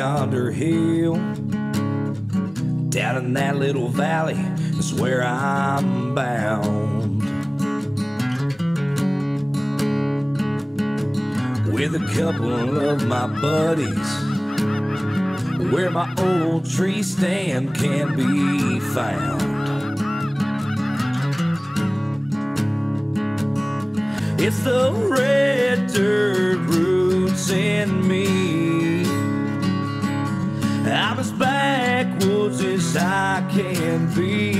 yonder hill. Down in that little valley is where I'm bound. With a couple of my buddies, where my old tree stand can be found. It's the red dirt roots in me. I'm as backwoods as I can be.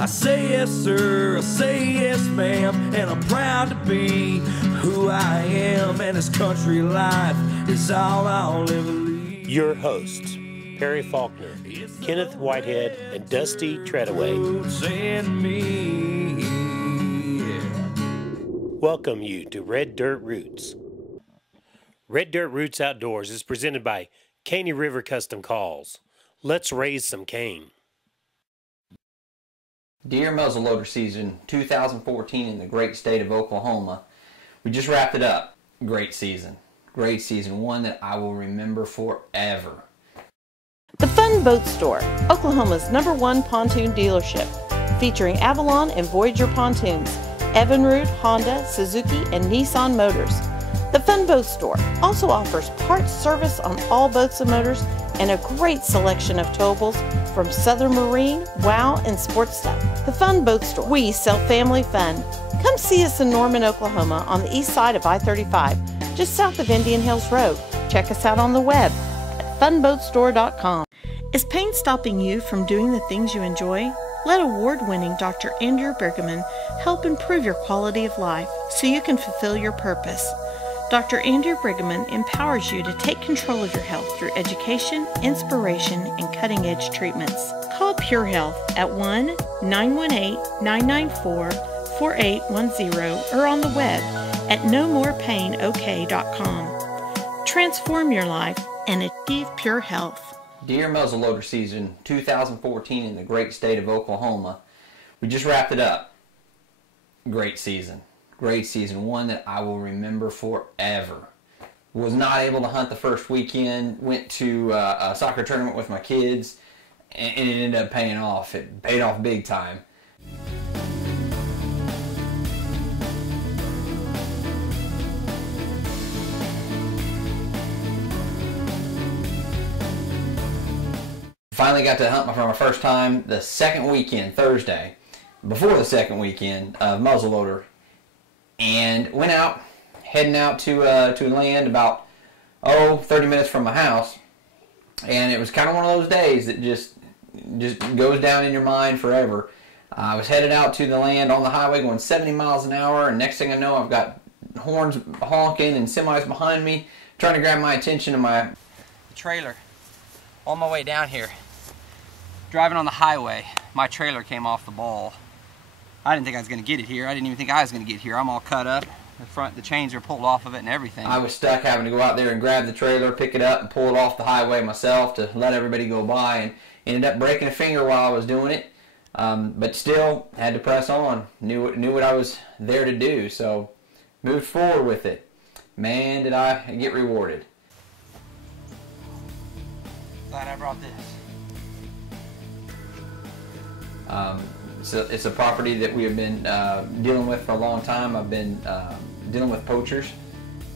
I say yes sir, I say yes ma'am, and I'm proud to be who I am, and this country life is all I'll ever lead. Your hosts, Perry Faulkner, Kenneth Whitehead, and Dusty Treadaway. Welcome you to Red Dirt Roots. Red Dirt Roots Outdoors is presented by Caney River Custom Calls. Let's raise some cane. Deer muzzleloader season 2014 in the great state of Oklahoma. We just wrapped it up. Great season. Great season. One that I will remember forever. The Fun Boat Store, Oklahoma's #1 pontoon dealership, featuring Avalon and Voyager pontoons, Evinrude, Honda, Suzuki, and Nissan motors. The Fun Boat Store also offers parts service on all boats and motors and a great selection of towables from Southern Marine, WOW, and Sports Stuff. The Fun Boat Store. We sell family fun. Come see us in Norman, Oklahoma on the east side of I-35, just south of Indian Hills Road. Check us out on the web at funboatstore.com. Is pain stopping you from doing the things you enjoy? Let award-winning Dr. Andrew Bergman help improve your quality of life so you can fulfill your purpose. Dr. Andrew Bergman empowers you to take control of your health through education, inspiration, and cutting-edge treatments. Call Pure Health at 1-918-994-4810 or on the web at nomorepainok.com. Transform your life and achieve pure health. Deer muzzleloader season 2014 in the great state of Oklahoma. We just wrapped it up. Great season. Great season. One that I will remember forever. Was not able to hunt the first weekend. Went to a soccer tournament with my kids, and it ended up paying off. It paid off big time. Finally got to hunt for my first time the second weekend, Thursday, before the second weekend of muzzleloader, and went out, heading out to land about 30 minutes from my house, and it was kind of one of those days that just goes down in your mind forever. I was headed out to the land on the highway going 70 miles an hour, and next thing I know I've got horns honking and semis behind me trying to grab my attention to my trailer. On my way down here, driving on the highway, my trailer came off the ball. I didn't think I was going to get it here. I didn't even think I was going to get here. I'm all cut up. The chains are pulled off of it and everything. I was stuck having to go out there and grab the trailer, pick it up, and pull it off the highway myself to let everybody go by, and ended up breaking a finger while I was doing it. But still, had to press on. Knew what I was there to do, so moved forward with it. Man, did I get rewarded. Glad I brought this. So it's a property that we have been dealing with for a long time. I've been dealing with poachers,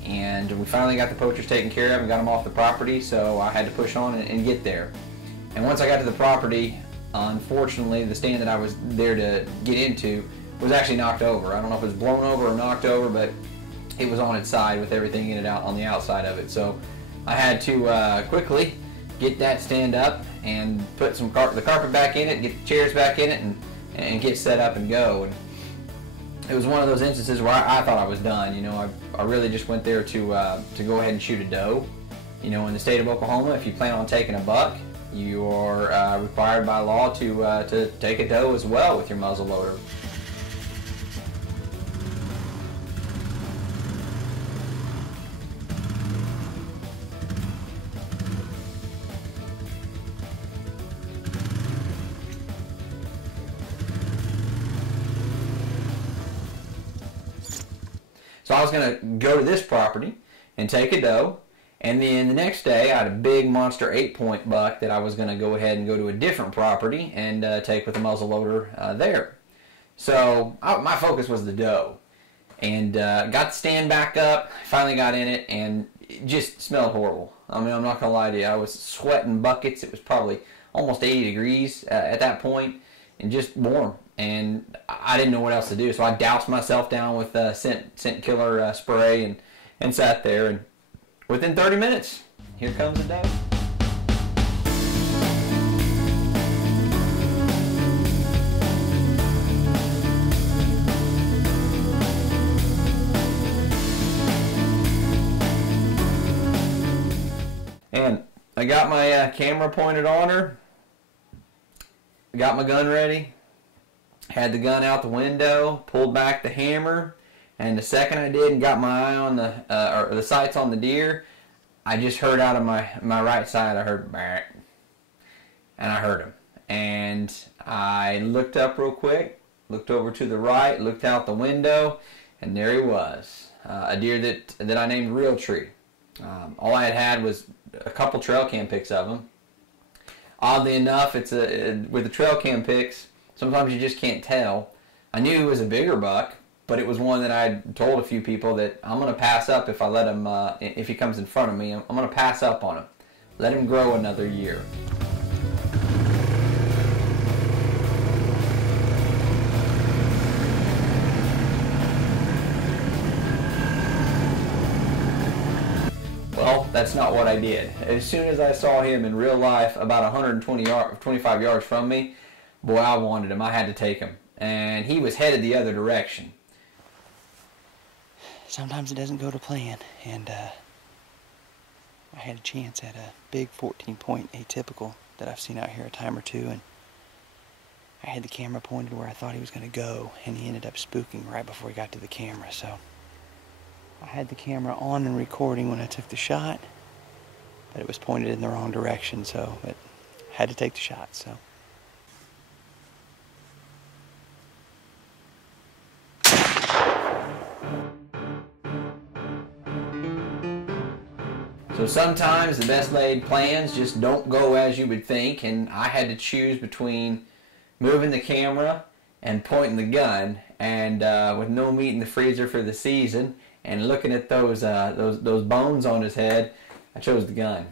and we finally got the poachers taken care of and got them off the property, so I had to push on and get there. And once I got to the property, unfortunately, the stand that I was there to get into was actually knocked over. I don't know if it was blown over or knocked over, but it was on its side with everything in it out on the outside of it. So I had to quickly get that stand up and put the carpet back in it, get the chairs back in it, and get set up and go. And it was one of those instances where I thought I was done. You know, I really just went there to go ahead and shoot a doe. You know, in the state of Oklahoma, if you plan on taking a buck, you are required by law to take a doe as well with your muzzleloader. So I was going to go to this property and take a doe And then the next day, I had a big monster 8-point buck that I was going to go ahead and go to a different property and take with a muzzleloader there. So my focus was the doe. And got the stand back up, finally got in it, and it just smelled horrible. I mean, I'm not going to lie to you. I was sweating buckets. It was probably almost 80 degrees at that point, and just warm. And I didn't know what else to do, so I doused myself down with scent killer spray and sat there. And within 30 minutes, here comes the doe. And I got my camera pointed on her, got my gun ready, had the gun out the window, pulled back the hammer, and the second I did and got my eye on the sights on the deer, I just heard out of my right side, I heard bark, and I heard him. And I looked up real quick, looked over to the right, looked out the window, and there he was, a deer that I named Real Tree. All I had was a couple trail cam pics of him. Oddly enough, with the trail cam pics, sometimes you just can't tell. I knew he was a bigger buck, but it was one that I told a few people that I'm going to pass up if I let him, if he comes in front of me. I'm going to pass up on him. Let him grow another year. Well, that's not what I did. As soon as I saw him in real life, about 25 yards from me, boy, I wanted him. I had to take him. And he was headed the other direction. Sometimes it doesn't go to plan, and I had a chance at a big 14-point atypical that I've seen out here a time or two, and I had the camera pointed where I thought he was going to go, and he ended up spooking right before he got to the camera. So I had the camera on and recording when I took the shot, but it was pointed in the wrong direction, so I had to take the shot. So sometimes the best laid plans just don't go as you would think, and I had to choose between moving the camera and pointing the gun, and with no meat in the freezer for the season, and looking at those bones on his head, I chose the gun.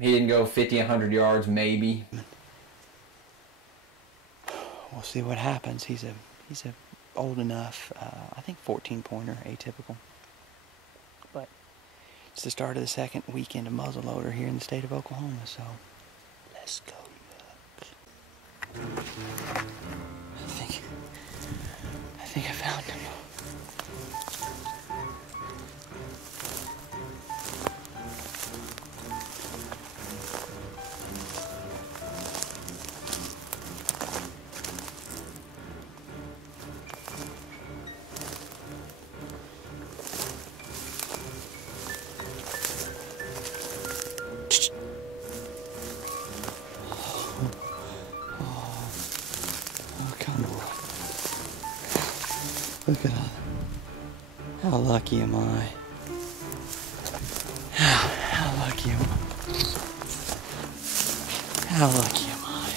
He didn't go 50, 100 yards maybe. We'll see what happens. He's a old enough, I think 14-pointer, atypical. But it's the start of the second weekend of muzzleloader here in the state of Oklahoma, so let's go look. I think I found him. Look at all. How lucky am I? How lucky am I? How lucky am I?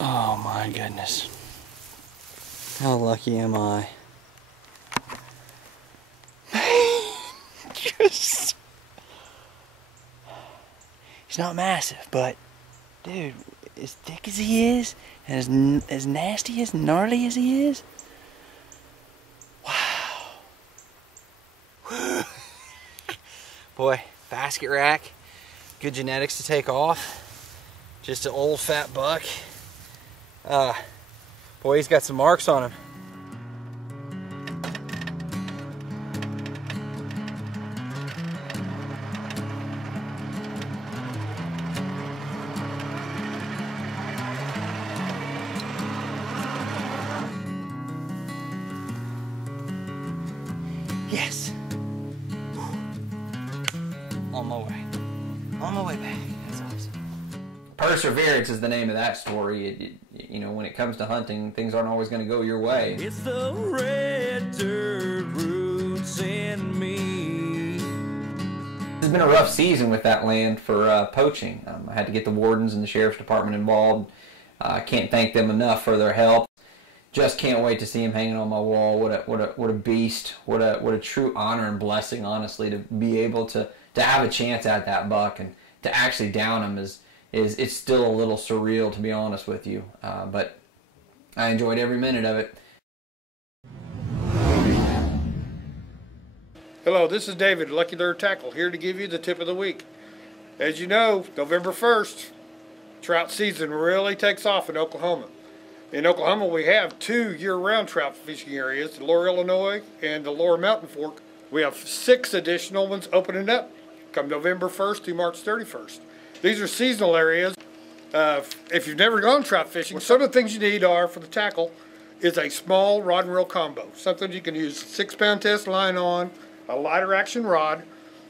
Oh my goodness. How lucky am I? Just... He's not massive, but dude, as thick as he is, and as nasty, as gnarly as he is, wow. Boy, basket rack, good genetics to take off. Just an old fat buck. Boy, he's got some marks on him. perseverance is the name of that story. You know, when it comes to hunting, things aren't always going to go your way. It's the red dirt roots in me. It's been a rough season with that land for poaching. I had to get the wardens and the sheriff's department involved. I can't thank them enough for their help. Just can't wait to see him hanging on my wall. What a beast! What a true honor and blessing, honestly, to be able to have a chance at that buck and to actually down him is it's still a little surreal, to be honest with you. But I enjoyed every minute of it. Hello, this is David, Lucky Lure Tackle, here to give you the tip of the week. As you know, November 1st, trout season really takes off in Oklahoma. In Oklahoma, we have 2 year-round trout fishing areas, the Lower Illinois and the Lower Mountain Fork. We have 6 additional ones opening up come November 1st to March 31st. These are seasonal areas. If you've never gone trout fishing, some of the things you need are, for the tackle, is a small rod and reel combo. Something you can use 6-pound test line on, a lighter action rod,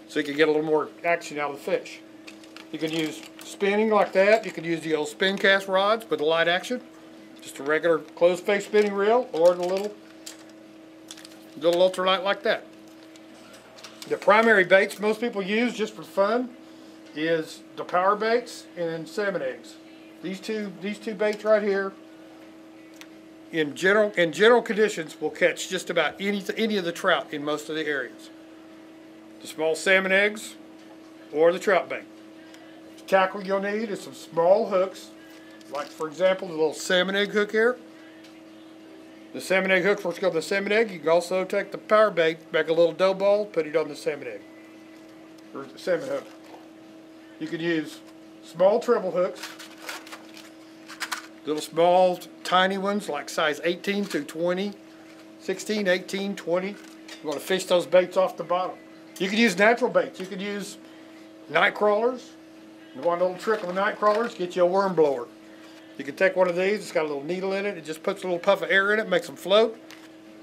so you can get a little more action out of the fish. You can use spinning like that. You can use the old spin cast rods with the light action. Just a regular closed face spinning reel, or the little ultralight like that. The primary baits most people use just for fun is the power baits and salmon eggs. These two baits right here, in general conditions, will catch just about any of the trout in most of the areas. The small salmon eggs or the trout bait. The tackle you'll need is some small hooks. Like, for example, the little salmon egg hook here. The salmon egg hook, first go with the salmon egg. You can also take the power bait, make a little dough ball, put it on the salmon egg, or the salmon hook. You can use small treble hooks, little small, tiny ones like size 18 through 20, 16, 18, 20. You want to fish those baits off the bottom. You can use natural baits. You can use night crawlers. You want a little trick on the night crawlers, get you a worm blower. You can take one of these, it's got a little needle in it, it just puts a little puff of air in it, makes them float.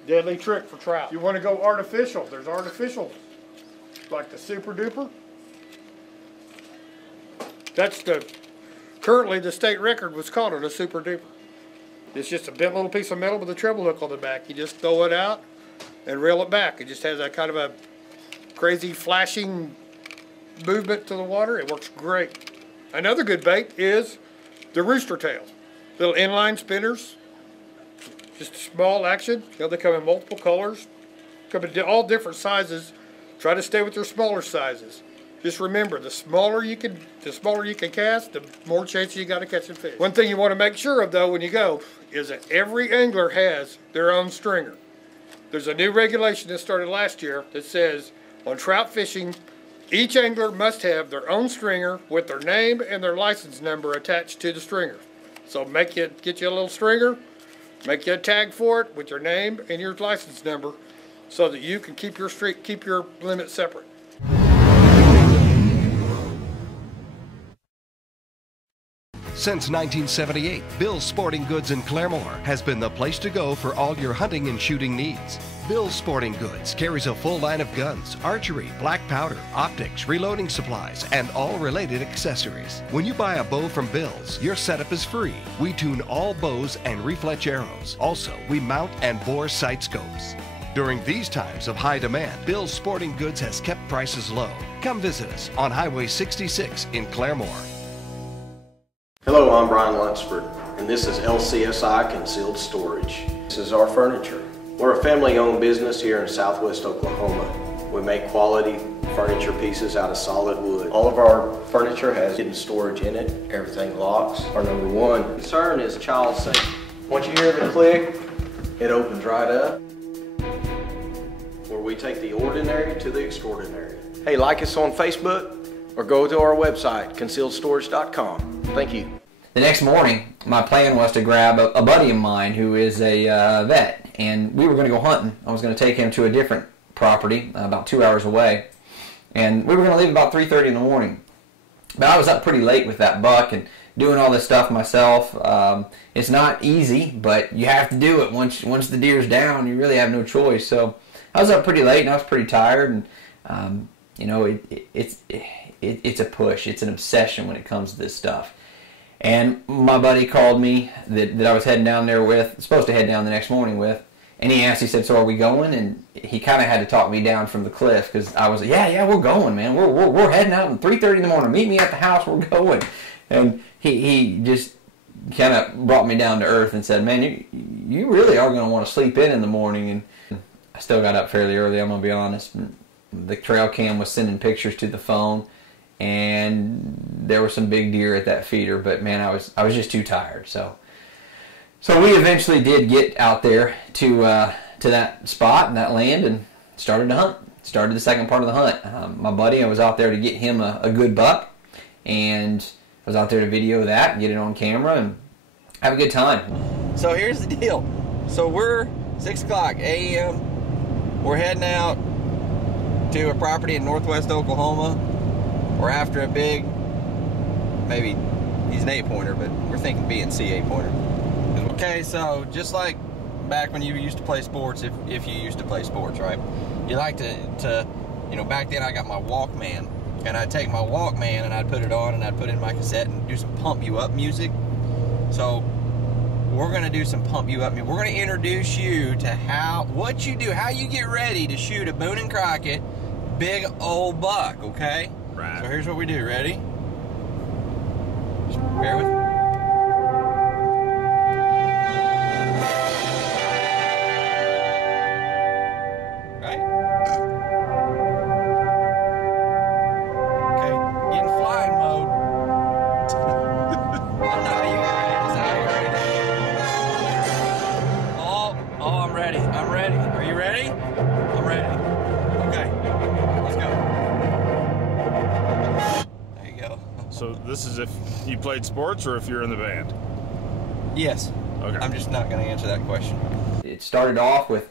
Deadly trick for trout. You want to go artificial, there's artificial, like the Super Duper. That's currently the state record was called it a Super Duper. It's just a bent little piece of metal with a treble hook on the back. You just throw it out and reel it back. It just has that kind of a crazy flashing movement to the water. It works great. Another good bait is the rooster tails, little inline spinners, just small action. You know, they come in multiple colors, come in all different sizes. Try to stay with your smaller sizes. Just remember, the smaller you can cast, the more chance you got of catching fish. One thing you want to make sure of though when you go is that every angler has their own stringer. There's a new regulation that started last year that says on trout fishing, each angler must have their own stringer with their name and their license number attached to the stringer. So get you a little stringer, make you a tag for it with your name and your license number so that you can keep your limit separate. Since 1978, Bill's Sporting Goods in Claremore has been the place to go for all your hunting and shooting needs. Bill's Sporting Goods carries a full line of guns, archery, black powder, optics, reloading supplies, and all related accessories. When you buy a bow from Bill's, your setup is free. We tune all bows and refletch arrows. Also, we mount and bore sight scopes. During these times of high demand, Bill's Sporting Goods has kept prices low. Come visit us on Highway 66 in Claremore. Hello, I'm Brian Lunsford, and this is LCSI Concealed Storage. This is our furniture. We're a family-owned business here in Southwest Oklahoma. We make quality furniture pieces out of solid wood. All of our furniture has hidden storage in it. Everything locks. Our number one concern is child safety. Once you hear the click, it opens right up, where we take the ordinary to the extraordinary. Hey, like us on Facebook or go to our website, concealedstorage.com. Thank you. The next morning, my plan was to grab a buddy of mine who is a vet, and we were going to go hunting. I was going to take him to a different property about 2 hours away, and we were going to leave about 3:30 in the morning. But I was up pretty late with that buck and doing all this stuff myself. It's not easy, but you have to do it. Once the deer's down, you really have no choice. So I was up pretty late, and I was pretty tired, and you know, it's a push. It's an obsession when it comes to this stuff. And my buddy called me that I was heading down there with, supposed to head down the next morning with, and he asked, he said, so are we going? And he kind of had to talk me down from the cliff, because I was like, yeah, we're going, man. We're heading out at 3:30 in the morning. Meet me at the house. We're going. And he just kind of brought me down to earth and said, man, you really are going to want to sleep in the morning. And I still got up fairly early, I'm going to be honest. The trail cam was sending pictures to the phone, and there were some big deer at that feeder, but man, I was just too tired. So we eventually did get out there to that spot and that land and started to hunt. Started the second part of the hunt. My buddy, I was out there to get him a good buck, and I was out there to video that and get it on camera and have a good time. So here's the deal. So we're 6 o'clock a.m. We're heading out to a property in northwest Oklahoma. We're after a big, maybe he's an 8-pointer, but we're thinking B&C 8-pointer. Okay, so just like back when you used to play sports, if you used to play sports, right? You like to you know, back then I got my Walkman, and I'd take my Walkman and I'd put it on and I'd put it in my cassette and do some pump you up music. So we're gonna do some pump you up music. We're gonna introduce you to what you do, how you get ready to shoot a Boone and Crockett big old buck, okay? Right. So here's what we do. Ready? Just bear with me. Right? Okay. Get in flying mode. I don't know how you get ready. This is how you ready. Oh, I'm ready. I'm ready. Are you ready? I'm ready. Okay. Let's go. There you go. So this is if you played sports or if you're in the band? Yes. Okay. I'm just not going to answer that question. It started off with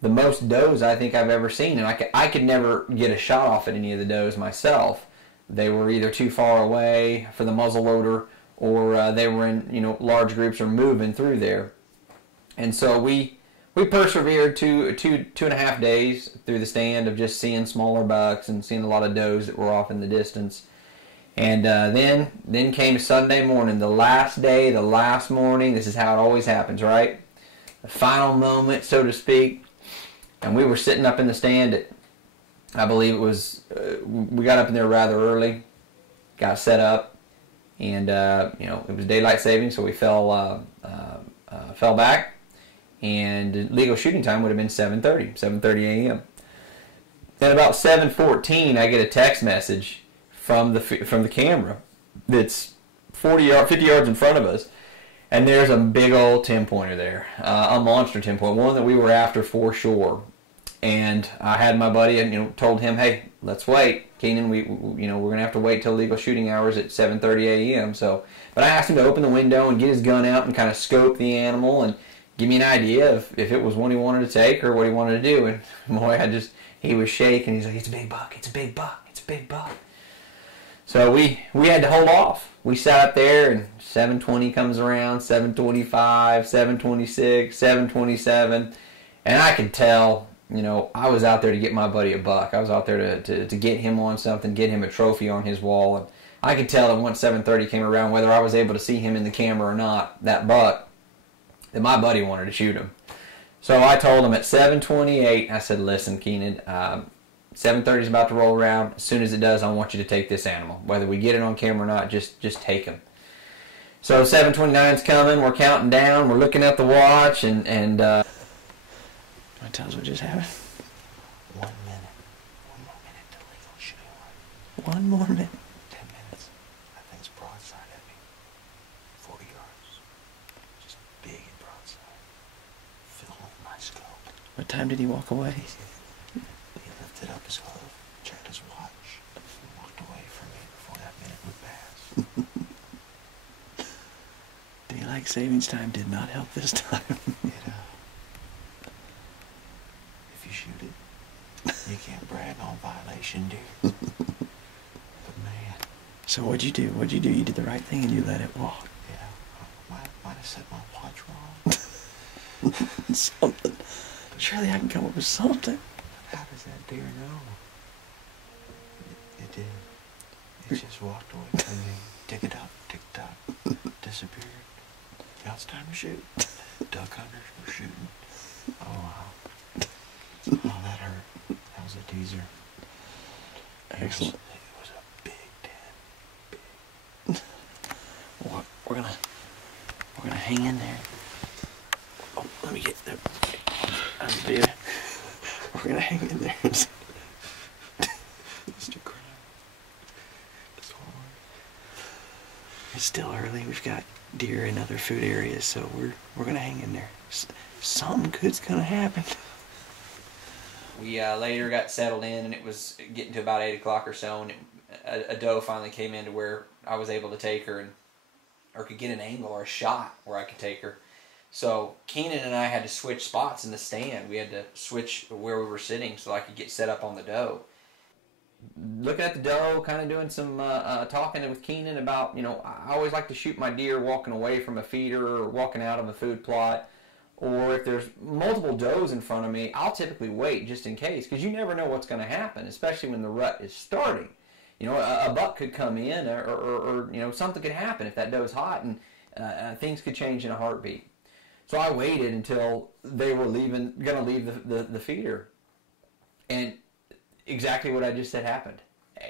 the most does I think I've ever seen, and I could never get a shot off at any of the does myself. They were either too far away for the muzzleloader, or they were in, you know, large groups or moving through there. And so we persevered two and a half days through the stand of just seeing smaller bucks and seeing a lot of does that were off in the distance. And then came Sunday morning, the last day, the last morning. This is how it always happens, right? The final moment, so to speak. And we were sitting up in the stand at, I believe it was, we got up in there rather early, got set up, and you know, it was daylight saving, so we fell back, and legal shooting time would have been 7:30 a.m. Then about 7:14, I get a text message from the camera that's 50 yards in front of us, and there's a big old 10-pointer there, a monster 10-point, one that we were after for sure. And I had my buddy and, you know, told him, hey, let's wait, Keenan. We're gonna have to wait till legal shooting hours at 7:30 a.m. So, but I asked him to open the window and get his gun out and kind of scope the animal and give me an idea of if it was one he wanted to take or what he wanted to do. And boy, he was shaking. He's like, it's a big buck, it's a big buck, it's a big buck. So we had to hold off. We sat up there, and 7:20 comes around, 7:25, 7:26, 7:27, and I could tell, you know, I was out there to get my buddy a buck. I was out there to get him on something, get him a trophy on his wall. And I could tell that once 7:30 came around, whether I was able to see him in the camera or not, that buck, that my buddy wanted to shoot him. So I told him at 7:28, I said, listen, Keenan, 7:30 is about to roll around. As soon as it does, I want you to take this animal. Whether we get it on camera or not, just take him. So 7:29 is coming. We're counting down. We're looking at the watch, and My tells what just happened. 1 minute. 1 more minute to legal shooting. 1 more minute. 10 minutes. That thing's broadside at me. 40 yards. Just big and broadside. Film with my scope. What time did he walk away? He lifted up his glove, checked his watch, and walked away from me before that minute would pass. Daylight savings time did not help this time. If you shoot it, you can't brag on violation, do you? But man, So what'd you do? What'd you do? You did the right thing and you let it walk. yeah, I might have set my watch wrong. Something. Surely I can come up with something. How does that deer know? It did. It just walked away from me. Tick it up, tick tock. it's time to shoot. Duck hunters were shooting. Oh, wow. Oh, that hurt. That was a teaser. Excellent. It was a big 10. Big. Well, we're gonna hang in there. Oh, let me get there. Dude. We're gonna hang in there. Mr. Crab. It's hard. It's still early. We've got deer in other food areas, so we're gonna hang in there. Something good's gonna happen. We later got settled in, and it was getting to about 8 o'clock or so, and a doe finally came in to where I was able to take her, or could get an angle or a shot where I could take her. So Keenan and I had to switch spots in the stand. We had to switch where we were sitting so I could get set up on the doe. Looking at the doe, kind of doing some talking with Keenan about, you know, I always like to shoot my deer walking away from a feeder or walking out of a food plot. Or if there's multiple does in front of me, I'll typically wait just in case, because you never know what's going to happen, especially when the rut is starting. You know, a buck could come in, or you know, something could happen if that doe's hot, and things could change in a heartbeat. So I waited until they were going to leave the feeder, and exactly what I just said happened.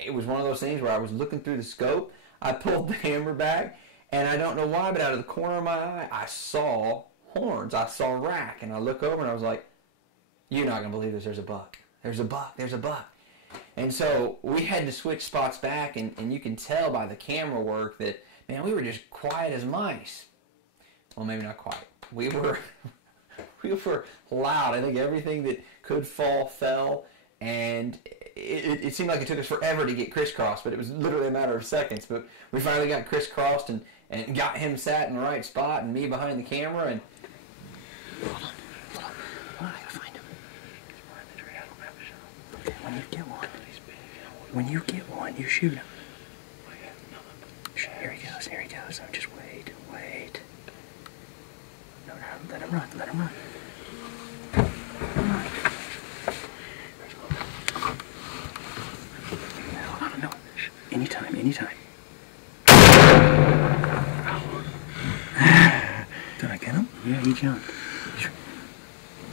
It was one of those things where I was looking through the scope, I pulled the hammer back, and I don't know why, but out of the corner of my eye, I saw horns. I saw rack, and I look over and I was like, you're not going to believe this, there's a buck. There's a buck, there's a buck. And so we had to switch spots back, and you can tell by the camera work that, man, we were just quiet as mice. Well, maybe not quiet. We were loud. I think everything that could fall fell, and it seemed like it took us forever to get crisscrossed, but it was literally a matter of seconds. But we finally got crisscrossed and got him sat in the right spot, and me behind the camera, and Hold on. I gotta find him. When you get one, you shoot him. Here he goes. I'm just wait. No, let him run. Hold on, no. Anytime. Did I get him? Yeah, he jumped.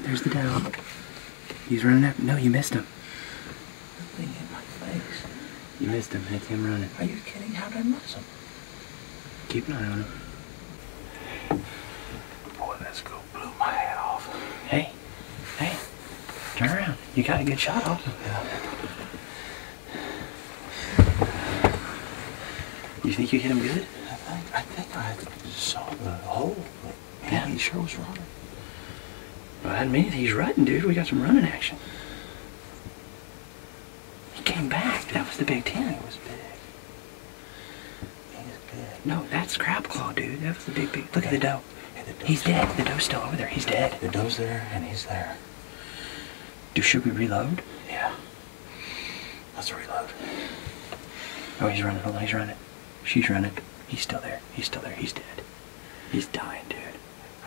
There's the doe. He's running up. No, you missed him. He hit my face. You missed him. It's him running. Are you kidding? How did I miss him? Keep an eye on him. Boy, that scope blew my head off. Hey. Turn around. You got a good shot off him. Yeah. You think you hit him good? I think I saw the hole, but yeah, he sure was running. Well, that means he's rutting, dude. We got some running action. He came back. That was the Big 10. He was big. He's big. No, that's Crab Claw, dude. That was the big. Look at the doe. He's dead. The doe's still over there. He's dead. The doe's there, and he's there. Should we reload? Yeah. Let's reload. Oh, he's running. Hold on, he's running. She's running. He's still there. He's dead. He's dying, dude.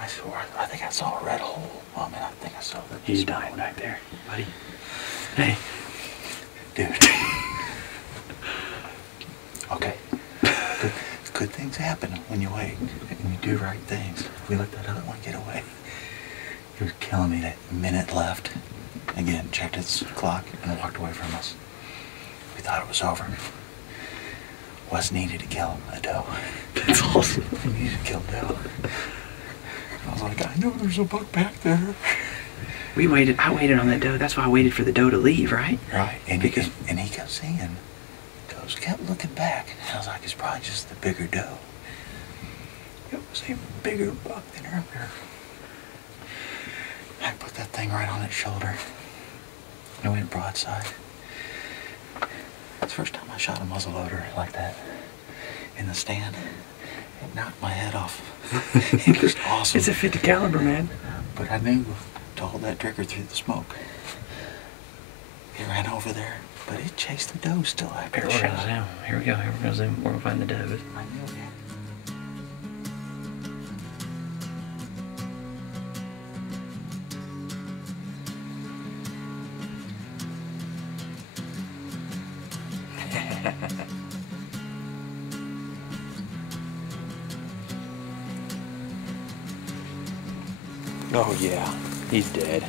I swear, I think I saw a red hole. Well, I mean, I think I saw the... He's dying back there, buddy. Hey. Dude. Okay. Good things happen when you wait and you do right things. We let that other one get away. He was killing me that minute left. Again, checked its clock and walked away from us. We thought it was over. Wes needed to kill a doe. That's awesome. He needed to kill a doe. I was like, I know there's a buck back there. I waited on that doe. That's why I waited for the doe to leave, right? Right. And he kept seeing. Does kept looking back. And I was like, it's probably just the bigger doe. It was a bigger buck than earlier. I put that thing right on its shoulder. And went broadside. It's the first time I shot a muzzleloader like that in the stand. It knocked my head off. It was awesome. It's a 50 caliber, man. But I knew to hold that trigger through the smoke. He ran over there, but it chased the doe still after the shot. Here we go. We're gonna zoom. We're gonna find the doe. I knew it. Oh yeah, he's dead.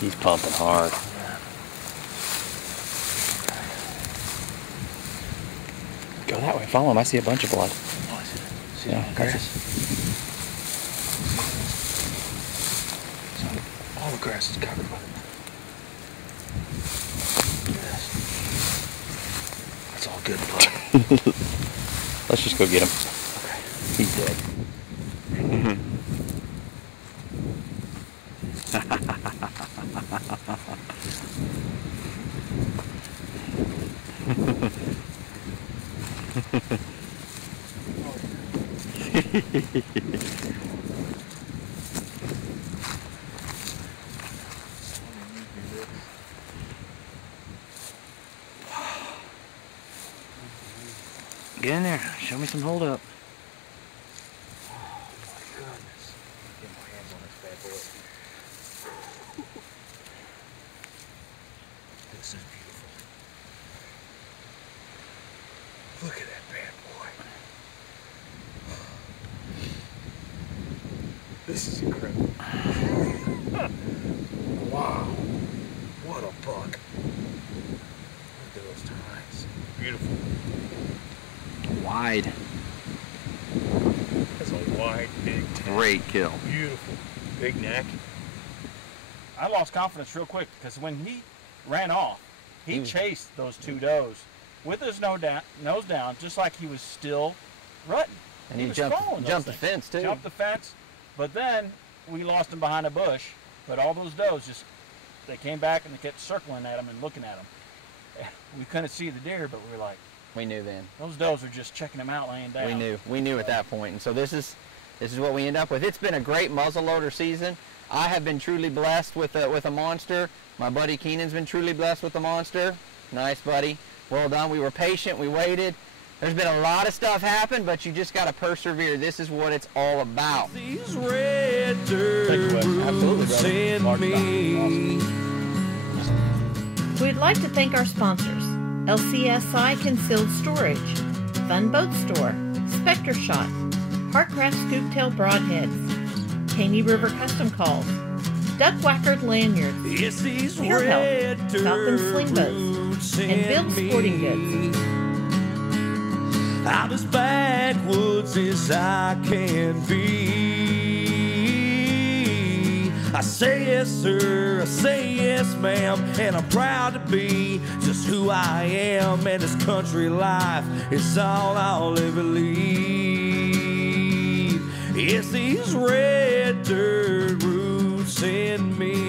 He's pumping hard. Go that way, follow him. I see a bunch of blood. Oh, I see Yeah, it. grass. So all the grass is covered with it. Yes. That's all good blood. Let's just go get him. Okay. He's dead. Get in there. Show me some hold up. This is beautiful. Look at that bad boy. This is incredible. Wow. What a buck. Look at those ties. Beautiful. Wide. That's a wide, big tail. Great kill. Beautiful. Big neck. I lost confidence real quick because when he ran off, he chased those two does with his nose down, just like he was still rutting. And he he was jumped following those the things. fence too. Jumped the fence, but then we lost him behind a bush. But all those does they came back and they kept circling at him and looking at him. We couldn't see the deer, but we were like, We knew then. those does are just checking him out laying down. We knew at that point. And so this is what we end up with. It's been a great muzzleloader season. I have been truly blessed with a monster. My buddy Keenan's been truly blessed with a monster. Nice, buddy. Well done. We were patient. We waited. There's been a lot of stuff happen, but you just got to persevere. This is what it's all about. These red dirt roots in me. We'd like to thank our sponsors: LCSI Concealed Storage, Fun Boat Store, Spectre Shot, Heartcraft Scooptail Broadheads, Caney River Custom Calls, Duck Whackard Lanyards, It's these Pure red Health, Falcon Sling dirt Boats, roots and in Bill Sporting Goods. I'm as backwoods as I can be. I say yes, sir, I say yes, ma'am, and I'm proud to be just who I am. And this country life is all I'll ever lead. It's these red dirt roots in me.